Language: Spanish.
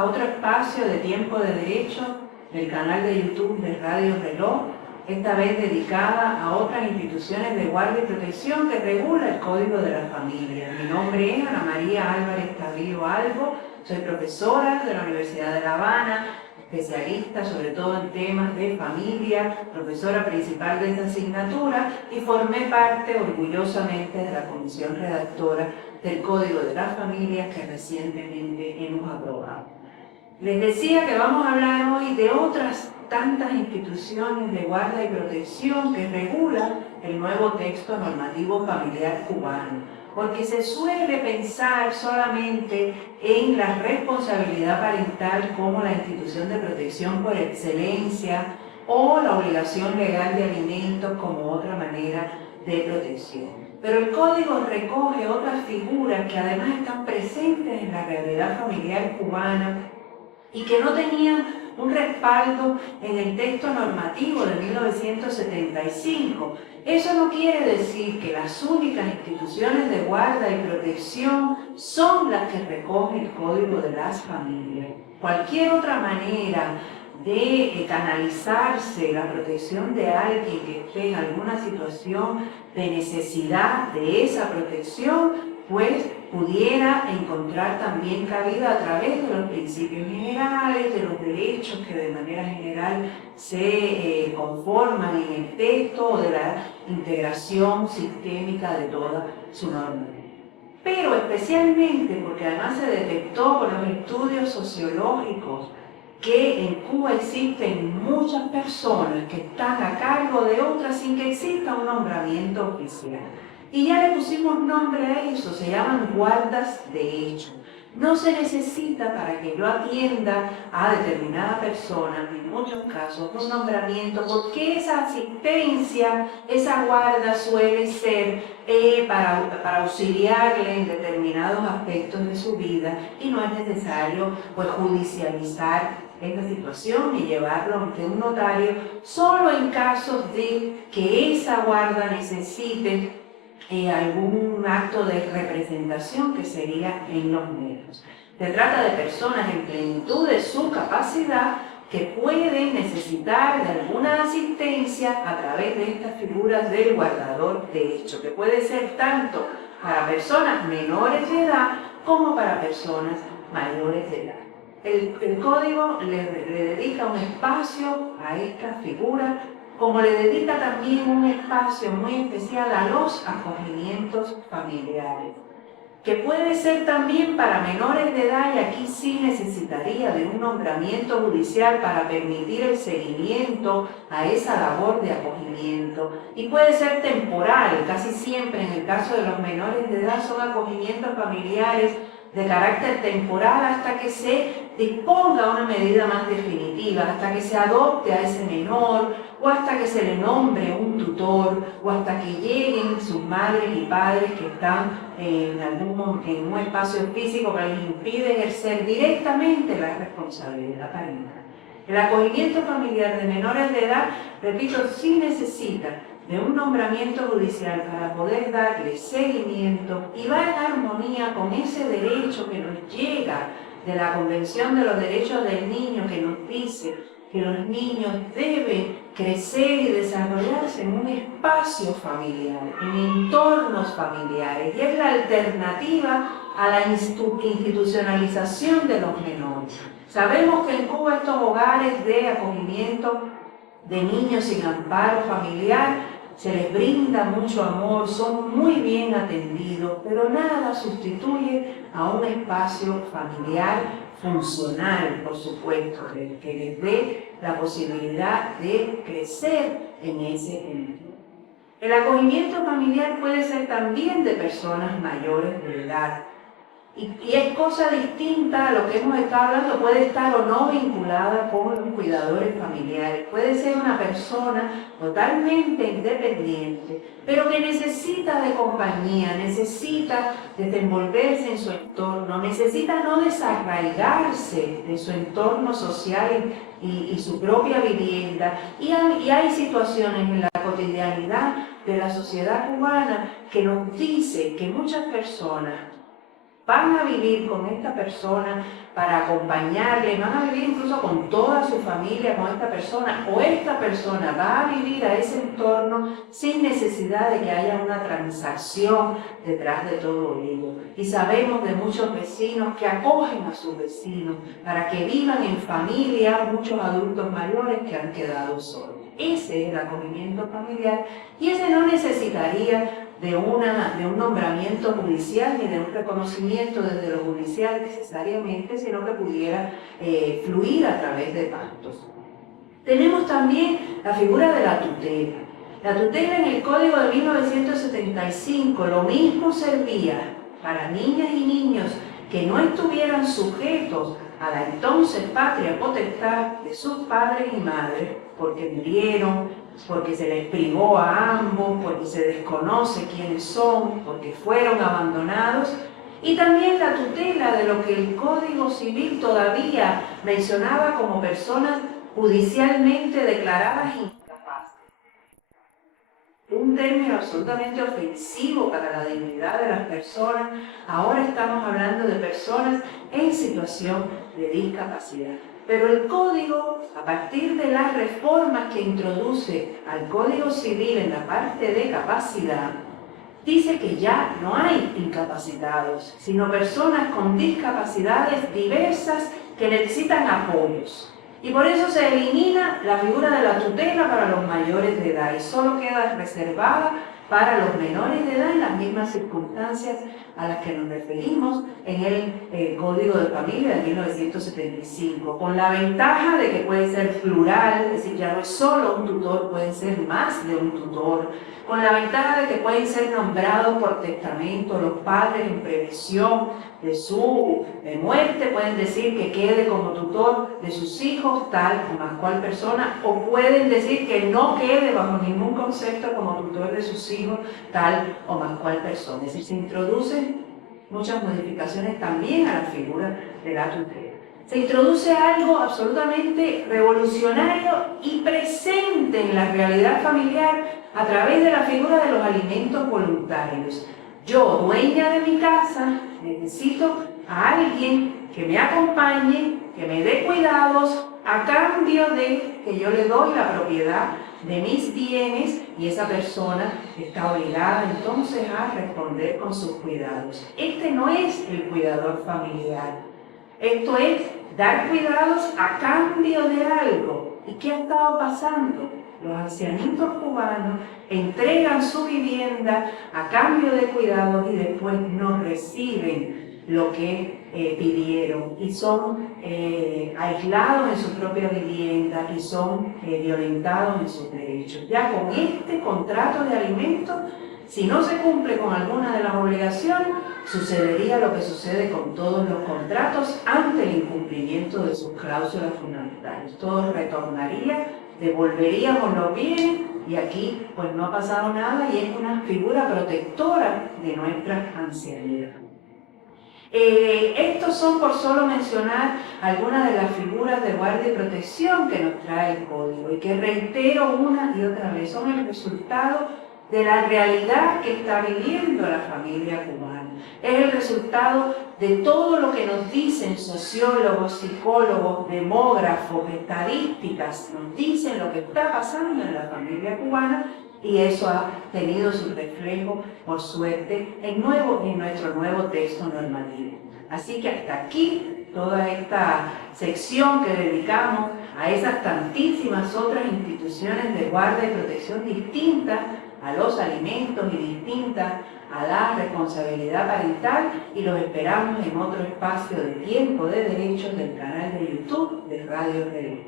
a otro espacio de Tiempo de Derecho del canal de YouTube de Radio Reloj, esta vez dedicada a otras instituciones de guardia y protección que regula el Código de la Familia. Mi nombre es Ana María Álvarez Cabrillo Albo, soy profesora de la Universidad de La Habana, especialista sobre todo en temas de familia, profesora principal de esta asignatura y formé parte orgullosamente de la comisión redactora del Código de las Familias que recientemente hemos aprobado. Les decía que vamos a hablar hoy de otras tantas instituciones de guarda y protección que regula el nuevo texto normativo familiar cubano, porque se suele pensar solamente en la responsabilidad parental como la institución de protección por excelencia o la obligación legal de alimentos como otra manera de protección. Pero el Código recoge otras figuras que además están presentes en la realidad familiar cubana y que no tenían un respaldo en el texto normativo de 1975. Eso no quiere decir que las únicas instituciones de guarda y protección son las que recogen el Código de las Familias. Cualquier otra manera de canalizarse la protección de alguien que esté en alguna situación de necesidad de esa protección, pues pudiera encontrar también cabida a través de los principios generales, de los derechos que de manera general se conforman en el texto o de la integración sistémica de toda su norma. Pero especialmente porque además se detectó por los estudios sociológicos que en Cuba existen muchas personas que están a cargo de otras sin que exista un nombramiento oficial. Y ya le pusimos nombre a eso, se llaman guardas de hecho. No se necesita para que yo atienda a determinada persona, en muchos casos, un nombramiento, porque esa asistencia, esa guarda suele ser para auxiliarle en determinados aspectos de su vida y no es necesario pues, judicializar esta situación y llevarlo ante un notario solo en casos de que esa guarda necesite algún acto de representación que sería en los medios. Se trata de personas en plenitud de su capacidad que pueden necesitar de alguna asistencia a través de estas figuras del guardador de hecho, que puede ser tanto para personas menores de edad como para personas mayores de edad. El código le dedica un espacio a esta figura, como le dedica también un espacio muy especial a los acogimientos familiares, que puede ser también para menores de edad, y aquí sí necesitaría de un nombramiento judicial para permitir el seguimiento a esa labor de acogimiento, y puede ser temporal, casi siempre en el caso de los menores de edad son acogimientos familiares de carácter temporal hasta que se disponga una medida más definitiva, hasta que se adopte a ese menor, o hasta que se le nombre un tutor, o hasta que lleguen sus madres y padres que están en un espacio físico que les impide ejercer directamente la responsabilidad parental. El acogimiento familiar de menores de edad, repito, sí necesita de un nombramiento judicial para poder darle seguimiento y va en armonía con ese derecho que nos llega de la Convención de los Derechos del Niño, que nos dice que los niños deben crecer y desarrollarse en un espacio familiar, en entornos familiares, y es la alternativa a la institucionalización de los menores. Sabemos que en Cuba estos hogares de acogimiento de niños sin amparo familiar se les brinda mucho amor, son muy bien atendidos, pero nada sustituye a un espacio familiar funcional, por supuesto, que les dé la posibilidad de crecer en ese entorno. El acogimiento familiar puede ser también de personas mayores de edad, y es cosa distinta a lo que hemos estado hablando, puede estar o no vinculada con los cuidadores familiares, puede ser una persona totalmente independiente, pero que necesita de compañía, necesita desenvolverse en su entorno, necesita no desarraigarse de su entorno social y su propia vivienda, y hay situaciones en la cotidianidad de la sociedad cubana que nos dice que muchas personas van a vivir con esta persona para acompañarle, van a vivir incluso con toda su familia con esta persona, o esta persona va a vivir a ese entorno sin necesidad de que haya una transacción detrás de todo ello. Y sabemos de muchos vecinos que acogen a sus vecinos para que vivan en familia, muchos adultos mayores que han quedado solos. Ese es el acogimiento familiar y ese no necesitaría de un nombramiento judicial ni de un reconocimiento desde lo judicial necesariamente, sino que pudiera fluir a través de pactos. Tenemos también la figura de la tutela. La tutela en el Código de 1975 lo mismo servía para niñas y niños que no estuvieran sujetos a la entonces patria potestad de sus padres y madres, porque murieron, porque se les privó a ambos, porque se desconoce quiénes son, porque fueron abandonados, y también la tutela de lo que el Código Civil todavía mencionaba como personas judicialmente declaradas incapaces. Un término absolutamente ofensivo para la dignidad de las personas. Ahora estamos hablando de personas en situación de discapacidad. Pero el Código, a partir de las reformas que introduce al Código Civil en la parte de capacidad, dice que ya no hay incapacitados, sino personas con discapacidades diversas que necesitan apoyos. Y por eso se elimina la figura de la tutela para los mayores de edad y solo queda reservada para los menores de edad en las mismas circunstancias a las que nos referimos en el Código de Familia de 1975, con la ventaja de que puede ser plural, es decir, ya no es solo un tutor, pueden ser más de un tutor, con la ventaja de que pueden ser nombrados por testamento los padres en previsión de su muerte, pueden decir que quede como tutor de sus hijos tal o más cual persona, o pueden decir que no quede bajo ningún concepto como tutor de sus hijos tal o más cual persona. Es decir, se introducen muchas modificaciones también a la figura de la tutela. Se introduce algo absolutamente revolucionario y presente en la realidad familiar a través de la figura de los alimentos voluntarios. Yo, dueña de mi casa, necesito a alguien que me acompañe, que me dé cuidados, a cambio de que yo le doy la propiedad de mis bienes y esa persona está obligada entonces a responder con sus cuidados. Este no es el cuidador familiar. Esto es dar cuidados a cambio de algo. ¿Y qué ha estado pasando? Los ancianitos cubanos entregan su vivienda a cambio de cuidados y después no reciben lo que pidieron y son aislados en su propia vivienda y son violentados en sus derechos. Ya con este contrato de alimentos, si no se cumple con alguna de las obligaciones, sucedería lo que sucede con todos los contratos ante el incumplimiento de sus cláusulas fundamentales. Todo retornaría, devolveríamos los bienes y aquí pues no ha pasado nada y es una figura protectora de nuestra ancianidad. Estos son, por solo mencionar, algunas de las figuras de guardia y protección que nos trae el Código y que reitero una y otra vez, son el resultado de la realidad que está viviendo la familia cubana. Es el resultado de todo lo que nos dicen sociólogos, psicólogos, demógrafos, estadísticas, nos dicen lo que está pasando en la familia cubana y eso ha tenido su reflejo, por suerte, en nuestro nuevo texto normativo. Así que hasta aquí toda esta sección que dedicamos a esas tantísimas otras instituciones de guardia y protección distintas a los alimentos y distintas a la responsabilidad parental, y los esperamos en otro espacio de Tiempo de Derechos del canal de YouTube de Radio Reloj.